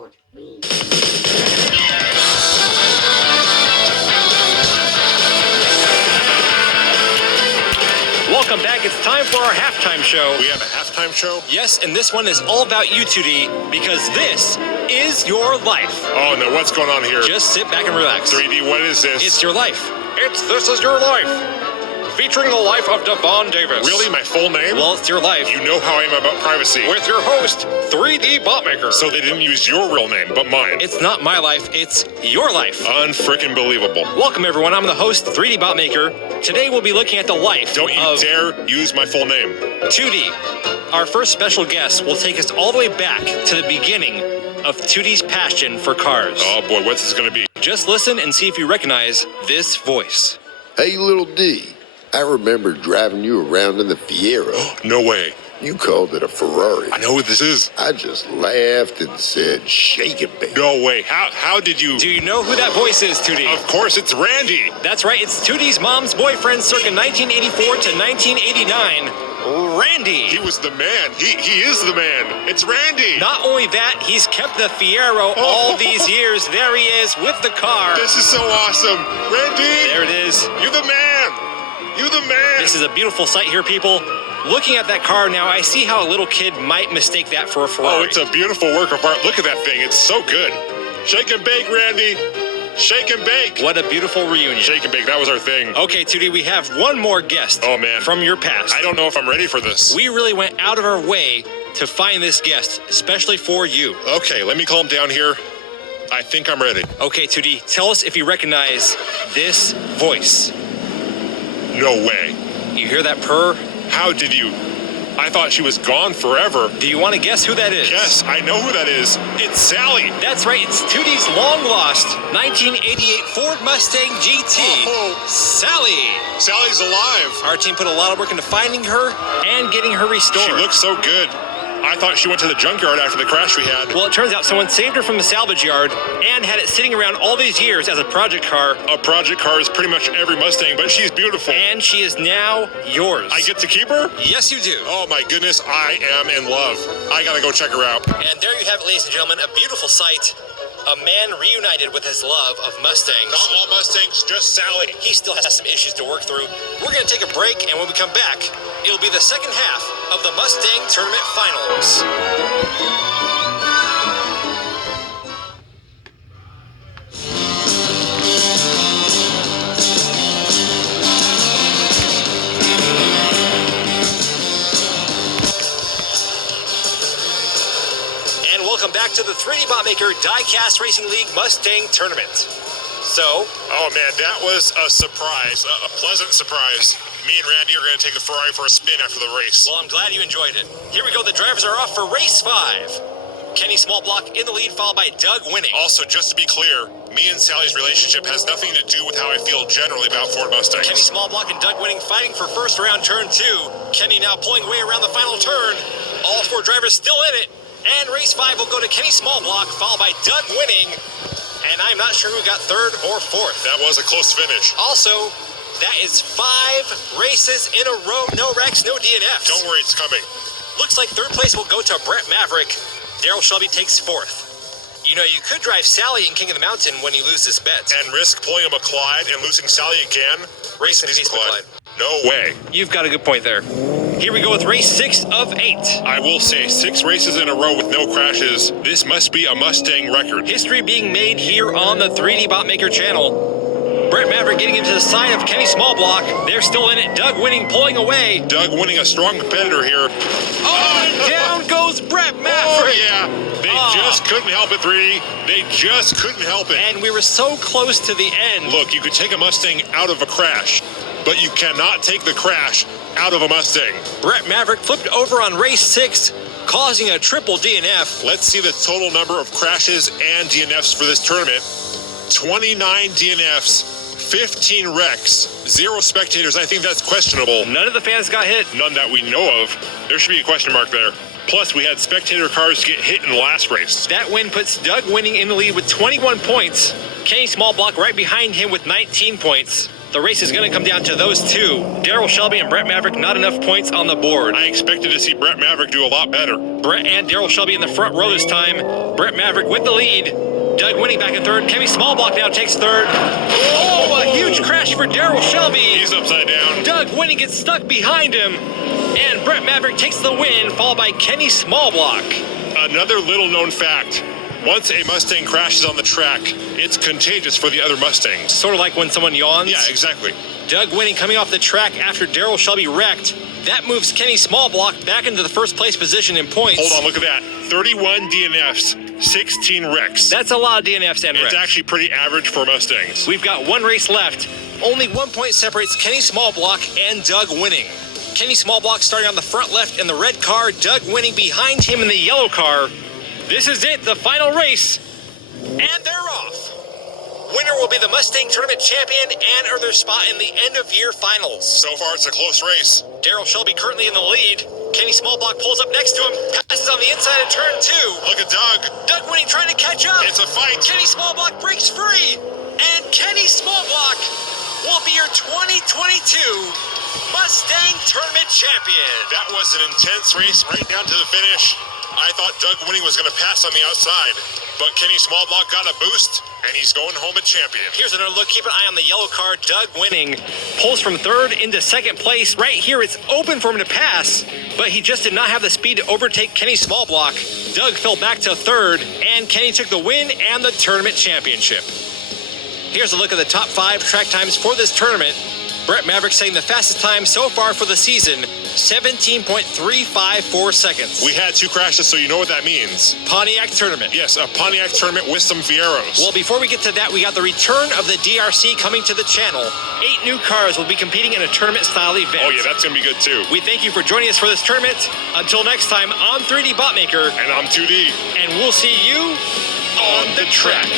Welcome back. It's time for our halftime show. We have a halftime show? Yes, and this one is all about you, 2D, because this is your life. Oh, no, what's going on here? Just sit back and relax. 3D, what is this? It's your life. This is your life. Featuring the life of Devon Davis. Really? My full name? Well, it's your life. You know how I am about privacy. With your host, 3dbotmaker. So they didn't use your real name, but mine. It's not my life, it's your life. Unfrickin' believable. Welcome, everyone. I'm the host, 3dbotmaker. Today we'll be looking at the life Don't you dare use my full name. 2D. Our first special guest will take us all the way back to the beginning of 2D's passion for cars. Oh boy, what's this gonna be? Just listen and see if you recognize this voice. Hey, little D. I remember driving you around in the Fiero. No way. You called it a Ferrari. I know what this is. I just laughed and said, shake it, baby. No way. How did you... Do you know who that voice is, 2D? Of course, it's Randy. That's right, it's 2D's mom's boyfriend circa 1984 to 1989, Randy. He was the man. He is the man. It's Randy. Not only that, he's kept the Fiero all these years. There he is with the car. This is so awesome. Randy. There it is. You're the man. You're the man. This is a beautiful sight here, people. Looking at that car now, I see how a little kid might mistake that for a Ferrari. Oh, it's a beautiful work of art. Look at that thing. It's so good. Shake and bake, Randy. Shake and bake. What a beautiful reunion. Shake and bake. That was our thing. Okay, 2D, we have one more guest. Oh, man. From your past. I don't know if I'm ready for this. We really went out of our way to find this guest, especially for you. Okay, let me calm down here. I think I'm ready. Okay, 2D, tell us if you recognize this voice. No way. You hear that purr? How did you? I thought she was gone forever. Do you want to guess who that is? Yes, I know who that is. It's Sally. That's right, it's 2D's long-lost 1988 Ford Mustang GT, Sally. Sally's alive. Our team put a lot of work into finding her and getting her restored. She looks so good. I thought she went to the junkyard after the crash we had. Well, it turns out someone saved her from the salvage yard and had it sitting around all these years as a project car. A project car is pretty much every Mustang, but she's beautiful. And she is now yours. I get to keep her? Yes, you do. Oh my goodness, I am in love. I gotta go check her out. And there you have it, ladies and gentlemen, a beautiful sight. A man reunited with his love of Mustangs. Not all Mustangs, just Sally. He still has some issues to work through. We're going to take a break, and when we come back, it'll be the second half of the Mustang Tournament Finals. Welcome back to the 3dbotmaker Diecast Racing League Mustang Tournament. So, oh man, that was a surprise, a pleasant surprise. Me and Randy are going to take the Ferrari for a spin after the race. Well, I'm glad you enjoyed it. Here we go, the drivers are off for race 5. Kenny Smallblock in the lead, followed by Doug Winning. Also, just to be clear, me and Sally's relationship has nothing to do with how I feel generally about Ford Mustangs. Kenny Smallblock and Doug Winning fighting for first around turn 2. Kenny now pulling away around the final turn. All 4 drivers still in it. And race 5 will go to Kenny Smallblock, followed by Doug Winning. And I'm not sure who got 3rd or 4th. That was a close finish. Also, that is 5 races in a row. No wrecks, no DNFs. Don't worry, it's coming. Looks like 3rd place will go to Brett Maverick. Daryl Shelby takes 4th. You know, you could drive Sally in King of the Mountain when you lose this bet. And risk pulling a McClyde and losing Sally again? Race in peace, McClyde. No way. You've got a good point there. Here we go with race 6 of 8. I will say 6 races in a row with no crashes. This must be a Mustang record. History being made here on the 3dbotmaker channel. Brett Maverick getting into the side of Kenny Smallblock. They're still in it. Doug Winning pulling away. Doug Winning, a strong competitor here. Oh, and down goes Brett Maverick. Oh, yeah. They just couldn't help it, 3D. They just couldn't help it. And we were so close to the end. Look, you could take a Mustang out of a crash, but you cannot take the crash out of a Mustang. Brett Maverick flipped over on race 6, causing a triple DNF. Let's see the total number of crashes and DNFs for this tournament. 29 DNFs, 15 wrecks, 0 spectators. I think that's questionable. None of the fans got hit. None that we know of. There should be a question mark there. Plus, we had spectator cars get hit in the last race. That win puts Doug Winning in the lead with 21 points. Kenny Smallblock right behind him with 19 points. The race is going to come down to those two. Darrell Shelby and Brett Maverick, not enough points on the board. I expected to see Brett Maverick do a lot better. Brett and Darrell Shelby in the front row this time. Brett Maverick with the lead. Doug Winning back in third. Kenny Smallblock now takes third. Oh, a huge crash for Darrell Shelby. He's upside down. Doug Winning gets stuck behind him. And Brett Maverick takes the win, followed by Kenny Smallblock. Another little known fact. Once a Mustang crashes on the track, it's contagious for the other Mustangs. Sort of like when someone yawns. Yeah, exactly. Doug Winning coming off the track after Darrell Shelby wrecked. That moves Kenny Smallblock back into the first place position in points. Hold on, look at that. 31 DNFs, 16 wrecks. That's a lot of DNFs and wrecks. It's actually pretty average for Mustangs. We've got one race left. Only 1 point separates Kenny Smallblock and Doug Winning. Kenny Smallblock starting on the front left in the red car, Doug Winning behind him in the yellow car. This is it, the final race. And they're off. Winner will be the Mustang Tournament champion and earn their spot in the end-of-year finals. So far, it's a close race. Darrell Shelby currently in the lead. Kenny Smallblock pulls up next to him, passes on the inside of turn 2. Look at Doug. Doug Winning trying to catch up. It's a fight. Kenny Smallblock breaks free. And Kenny Smallblock will be your 2022 Mustang Tournament champion. That was an intense race right down to the finish. I thought Doug Winning was going to pass on the outside, but Kenny Smallblock got a boost, and he's going home a champion. Here's another look. Keep an eye on the yellow car. Doug Winning pulls from third into second place. Right here, it's open for him to pass, but he just did not have the speed to overtake Kenny Smallblock. Doug fell back to third, and Kenny took the win and the tournament championship. Here's a look at the top 5 track times for this tournament. Brett Maverick saying the fastest time so far for the season, 17.354 seconds. We had 2 crashes, so you know what that means. Pontiac Tournament. Yes, a Pontiac Tournament with some Fieros. Well, before we get to that, we got the return of the DRC coming to the channel. 8 new cars will be competing in a tournament-style event. Oh, yeah, that's going to be good, too. We thank you for joining us for this tournament. Until next time, I'm 3dbotmaker. And I'm 2D. And we'll see you on the track.